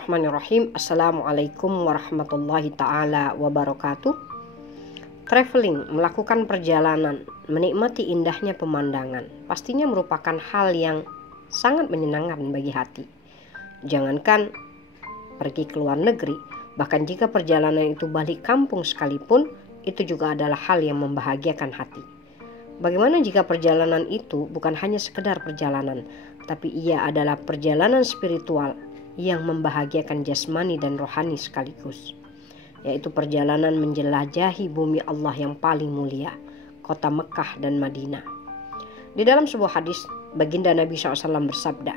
Bismillahirrahmanirrahim. Assalamualaikum warahmatullahi ta'ala wabarakatuh. Traveling, melakukan perjalanan, menikmati indahnya pemandangan, pastinya merupakan hal yang sangat menyenangkan bagi hati. Jangankan pergi ke luar negeri, bahkan jika perjalanan itu balik kampung sekalipun, itu juga adalah hal yang membahagiakan hati. Bagaimana jika perjalanan itu bukan hanya sekedar perjalanan, tapi ia adalah perjalanan spiritual yang membahagiakan jasmani dan rohani sekaligus, yaitu perjalanan menjelajahi bumi Allah yang paling mulia, kota Mekah dan Madinah. Di dalam sebuah hadis, baginda Nabi SAW bersabda,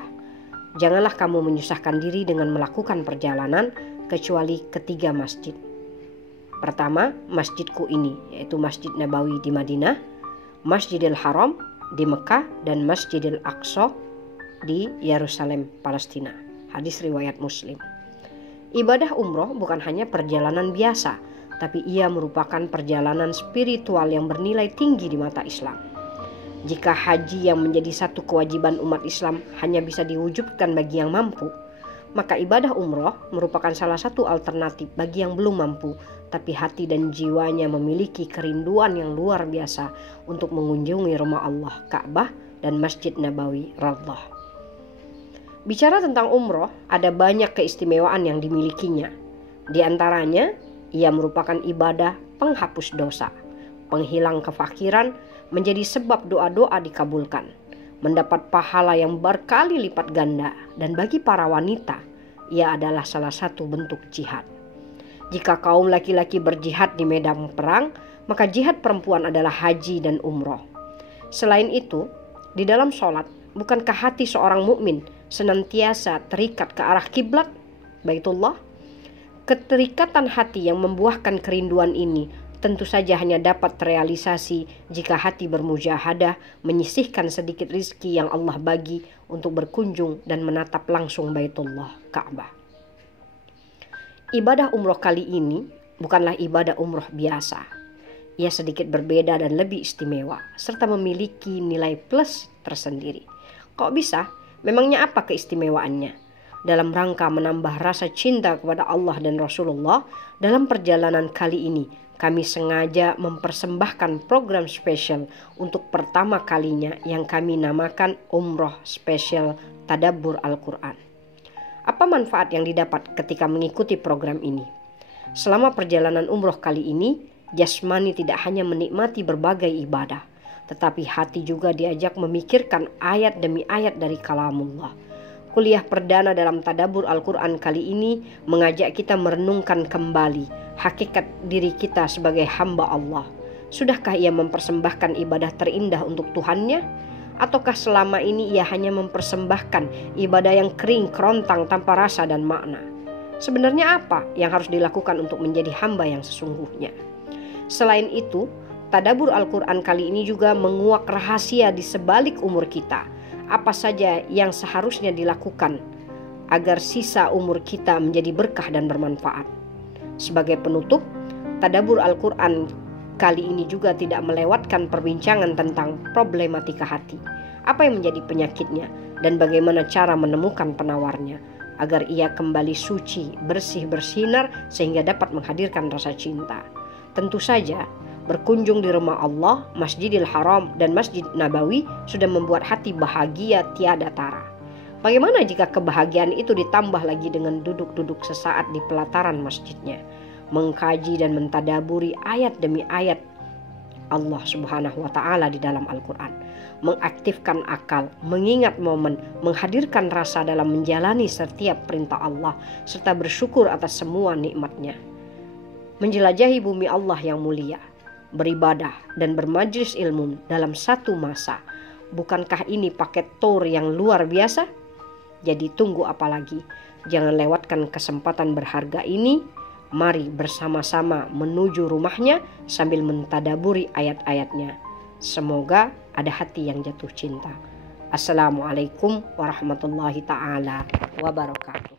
"Janganlah kamu menyusahkan diri dengan melakukan perjalanan kecuali ketiga masjid. Pertama, masjidku ini, yaitu Masjid Nabawi di Madinah, Masjidil Haram di Mekah, dan Masjidil Aqsa di Yerusalem, Palestina." Hadis riwayat Muslim. Ibadah umroh bukan hanya perjalanan biasa, tapi ia merupakan perjalanan spiritual yang bernilai tinggi di mata Islam. Jika haji yang menjadi satu kewajiban umat Islam hanya bisa diwujudkan bagi yang mampu, maka ibadah umroh merupakan salah satu alternatif bagi yang belum mampu, tapi hati dan jiwanya memiliki kerinduan yang luar biasa untuk mengunjungi rumah Allah, Ka'bah, dan Masjid Nabawi Raudhah. Bicara tentang umroh, ada banyak keistimewaan yang dimilikinya. Di antaranya, ia merupakan ibadah penghapus dosa, penghilang kefakiran, menjadi sebab doa-doa dikabulkan, mendapat pahala yang berkali lipat ganda, dan bagi para wanita, ia adalah salah satu bentuk jihad. Jika kaum laki-laki berjihad di medan perang, maka jihad perempuan adalah haji dan umroh. Selain itu, di dalam sholat, bukankah hati seorang mukmin senantiasa terikat ke arah kiblat Baitullah? Keterikatan hati yang membuahkan kerinduan ini tentu saja hanya dapat terrealisasi jika hati bermujahadah menyisihkan sedikit rizki yang Allah bagi untuk berkunjung dan menatap langsung Baitullah, Ka'bah. Ibadah umroh kali ini bukanlah ibadah umroh biasa. Ia sedikit berbeda dan lebih istimewa, serta memiliki nilai plus tersendiri. Kok bisa? Memangnya apa keistimewaannya? Dalam rangka menambah rasa cinta kepada Allah dan Rasulullah, dalam perjalanan kali ini kami sengaja mempersembahkan program spesial untuk pertama kalinya yang kami namakan Umroh Spesial Tadabbur Al-Quran. Apa manfaat yang didapat ketika mengikuti program ini? Selama perjalanan umroh kali ini, jasmani tidak hanya menikmati berbagai ibadah, tetapi hati juga diajak memikirkan ayat demi ayat dari kalamullah. Kuliah perdana dalam Tadabbur Al-Quran kali ini mengajak kita merenungkan kembali hakikat diri kita sebagai hamba Allah. Sudahkah ia mempersembahkan ibadah terindah untuk Tuhannya? Ataukah selama ini ia hanya mempersembahkan ibadah yang kering kerontang tanpa rasa dan makna? Sebenarnya apa yang harus dilakukan untuk menjadi hamba yang sesungguhnya? Selain itu, Tadabbur Al-Quran kali ini juga menguak rahasia di sebalik umur kita. Apa saja yang seharusnya dilakukan agar sisa umur kita menjadi berkah dan bermanfaat. Sebagai penutup, Tadabbur Al-Quran kali ini juga tidak melewatkan perbincangan tentang problematika hati. Apa yang menjadi penyakitnya dan bagaimana cara menemukan penawarnya agar ia kembali suci, bersih, bersinar sehingga dapat menghadirkan rasa cinta. Tentu saja, berkunjung di rumah Allah, Masjidil Haram, dan Masjid Nabawi sudah membuat hati bahagia tiada tara. Bagaimana jika kebahagiaan itu ditambah lagi dengan duduk-duduk sesaat di pelataran masjidnya, mengkaji dan mentadaburi ayat demi ayat Allah Subhanahu wa Ta'ala di dalam Al-Quran, mengaktifkan akal, mengingat momen, menghadirkan rasa dalam menjalani setiap perintah Allah, serta bersyukur atas semua nikmatnya. Menjelajahi bumi Allah yang mulia, beribadah dan bermajlis ilmu dalam satu masa. Bukankah ini paket tour yang luar biasa? Jadi tunggu apa lagi? Jangan lewatkan kesempatan berharga ini. Mari bersama-sama menuju rumahnya sambil mentadaburi ayat-ayatnya. Semoga ada hati yang jatuh cinta. Assalamualaikum warahmatullahi ta'ala wabarakatuh.